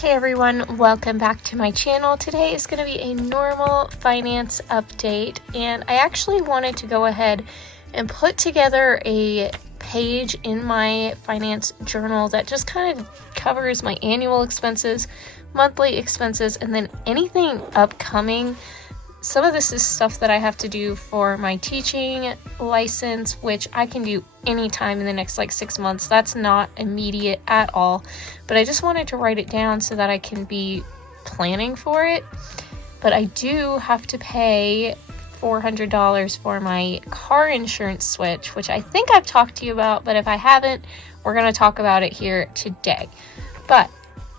Hey everyone, welcome back to my channel. Today is going to be a normal finance update, and I actually wanted to go ahead and put together a page in my finance journal that just kind of covers my annual expenses, monthly expenses, and then anything upcoming. Some of this is stuff that I have to do for my teaching license, which I can do anytime in the next 6 months. That's not immediate at all, but I just wanted to write it down so that I can be planning for it. But I do have to pay $400 for my car insurance switch, which I think I've talked to you about, but if I haven't, we're going to talk about it here today. But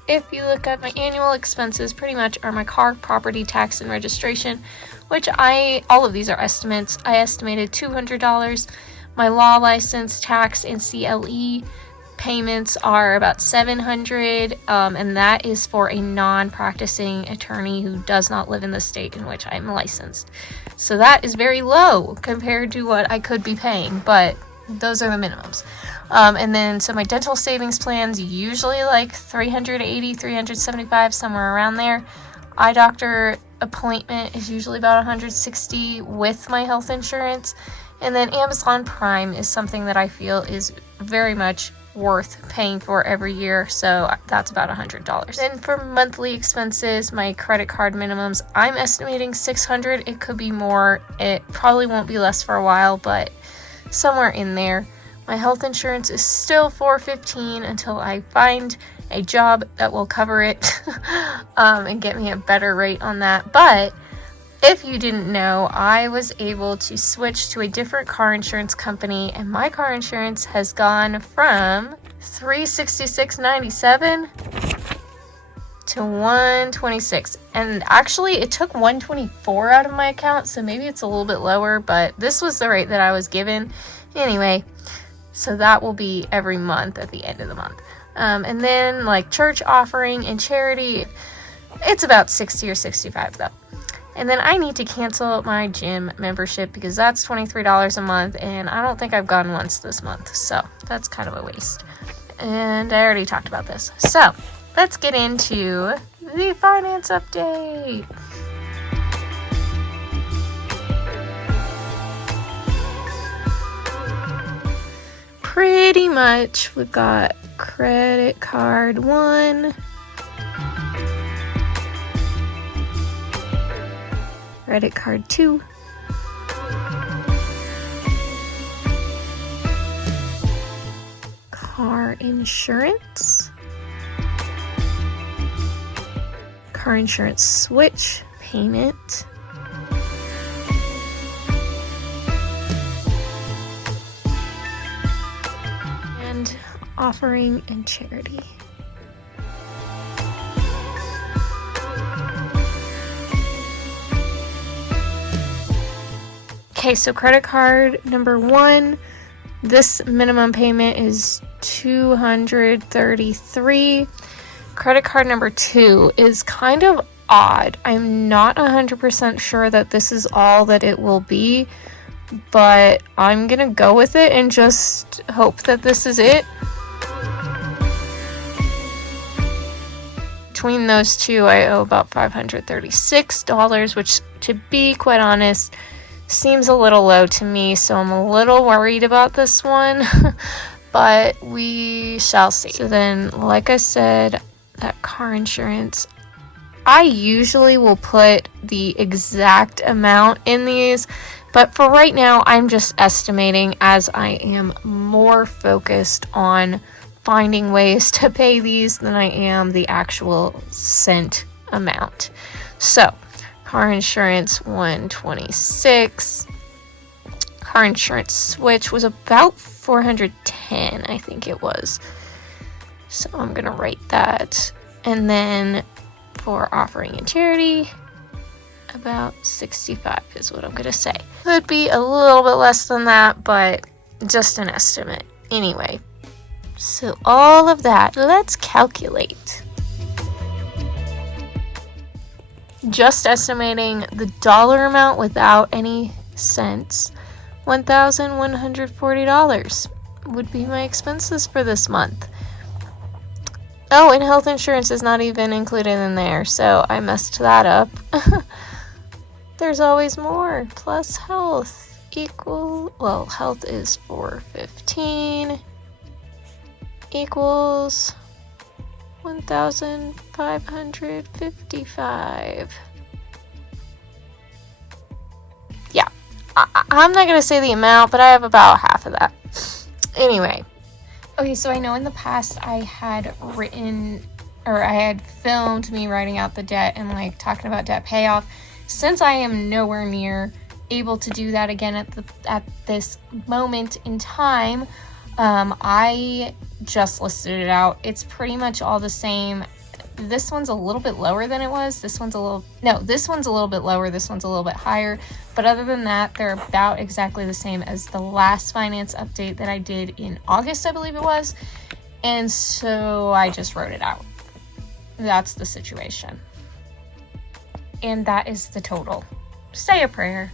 if you look at my annual expenses, pretty much are my car, property tax, and registration, which all of these are estimates. I estimated $200. My law license, tax, and CLE payments are about $700, and that is for a non-practicing attorney who does not live in the state in which I'm licensed. So that is very low compared to what I could be paying, but those are the minimums. And then so my dental savings plans, usually $380, $375, somewhere around there. Eye doctor appointment is usually about $160 with my health insurance. And then Amazon Prime is something that I feel is very much worth paying for every year, so that's about $100. Then for monthly expenses, my credit card minimums, I'm estimating $600. It could be more. It probably won't be less for a while, but somewhere in there. My health insurance is still $415 until I find a job that will cover it and get me a better rate on that. But if you didn't know, I was able to switch to a different car insurance company, and my car insurance has gone from $366.97 to $126, and actually it took $124 out of my account, so maybe it's a little bit lower, but this was the rate that I was given anyway. So that will be every month at the end of the month. And then church offering and charity, it's about $60 or $65 though. And then I need to cancel my gym membership because that's $23 a month, and I don't think I've gone once this month, so that's kind of a waste. And I already talked about this. So let's get into the finance update. Pretty much we've got credit card 1, credit card 2, car insurance, car insurance switch payment, and offering and charity. Okay, so credit card number 1, this minimum payment is $233. Credit card number 2 is kind of odd. I'm not 100% sure that this is all that it will be, but I'm gonna go with it and just hope that this is it. Between those two, I owe about $536, which, to be quite honest, seems a little low to me, so I'm a little worried about this one, but we shall see. So then, like I said, that car insurance, I usually will put the exact amount in these, but for right now, I'm just estimating as I am more focused on finding ways to pay these than I am the actual cent amount. So car insurance $126. Car insurance switch was about $410, I think it was. So I'm gonna write that. And then for offering and charity, about $65 is what I'm gonna say. Could be a little bit less than that, but just an estimate. Anyway, so all of that, let's calculate. Just estimating the dollar amount without any cents, $1,140 would be my expenses for this month. Oh, and health insurance is not even included in there, so I messed that up. There's always more. Plus health health is 415 equals 1,555. Yeah, I'm not gonna say the amount, but I have about half of that. Anyway. Okay, so I know in the past I had filmed me writing out the debt and like talking about debt payoff. Since I am nowhere near able to do that again at this moment in time, I just listed it out. It's pretty much all the same. This one's a little bit lower than it was. This one's a little bit lower. This one's a little bit higher. But other than that, they're about exactly the same as the last finance update that I did in August, I believe it was. And so I just wrote it out. That's the situation. And that is the total. Say a prayer.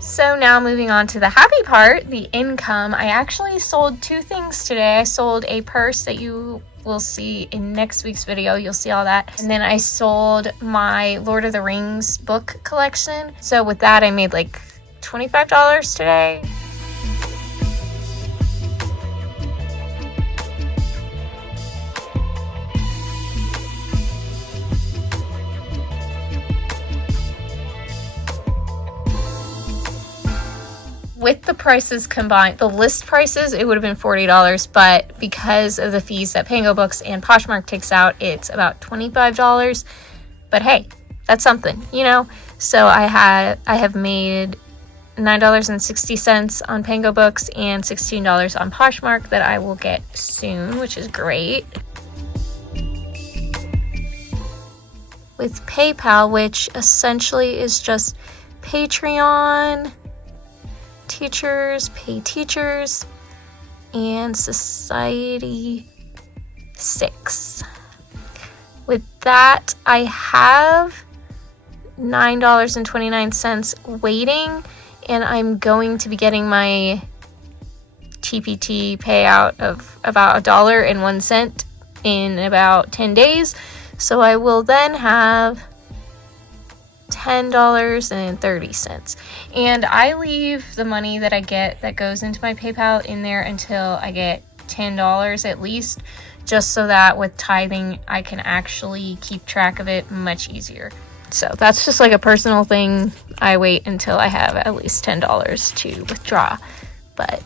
So now moving on to the happy part, the income. I actually sold 2 things today. I sold a purse that you will see in next week's video. You'll see all that. And then I sold my Lord of the Rings book collection. So with that, I made like $25 today. With the prices combined, the list prices, it would have been $40, but because of the fees that Pango Books and Poshmark takes out, it's about $25. But hey, that's something, you know? So I have made $9.60 on Pango Books and $16 on Poshmark that I will get soon, which is great. With PayPal, which essentially is just Patreon, teachers pay teachers, and Society 6. With that, I have $9.29 waiting, and I'm going to be getting my TPT payout of about $1.01 in about 10 days. So I will then have $10.30, and I leave the money that I get that goes into my PayPal in there until I get $10 at least, just so that with tithing I can actually keep track of it much easier. So that's just like a personal thing. I wait until I have at least $10 to withdraw. But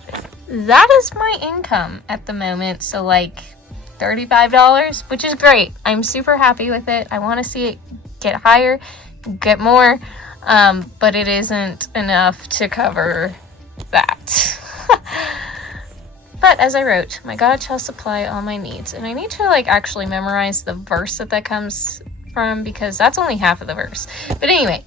that is my income at the moment. So like $35, which is great. I'm super happy with it. I want to see it get higher, get more, but it isn't enough to cover that. But as I wrote, my God shall supply all my needs. And I need to like actually memorize the verse that comes from, because that's only half of the verse. But anyway,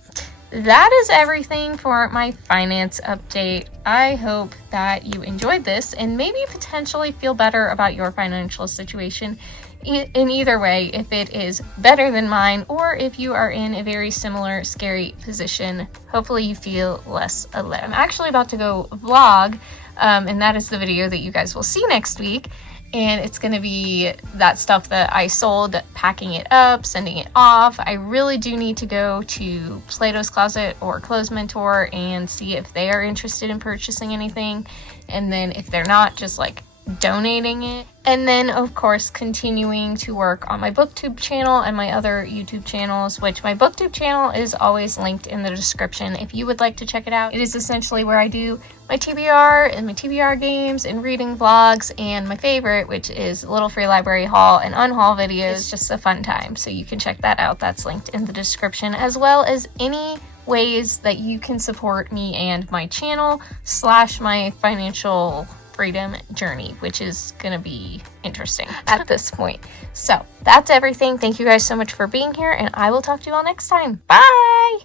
that is everything for my finance update. I hope that you enjoyed this and maybe potentially feel better about your financial situation. In either way, if it is better than mine, or if you are in a very similar scary position, hopefully you feel less alone. I'm actually about to go vlog, and that is the video that you guys will see next week. And it's going to be that stuff that I sold, packing it up, sending it off. I really do need to go to Plato's Closet or Clothes Mentor and see if they are interested in purchasing anything. And then if they're not, just like donating it. And then of course continuing to work on my Booktube channel and my other YouTube channels, which my Booktube channel is always linked in the description if you would like to check it out. It is essentially where I do my TBR and my TBR games and reading vlogs, and my favorite, which is little free library haul and unhaul videos. It's just a fun time, so you can check that out. That's linked in the description, as well as any ways that you can support me and my channel / my financial freedom journey, which is going to be interesting at this point. So that's everything. Thank you guys so much for being here, and I will talk to you all next time. Bye!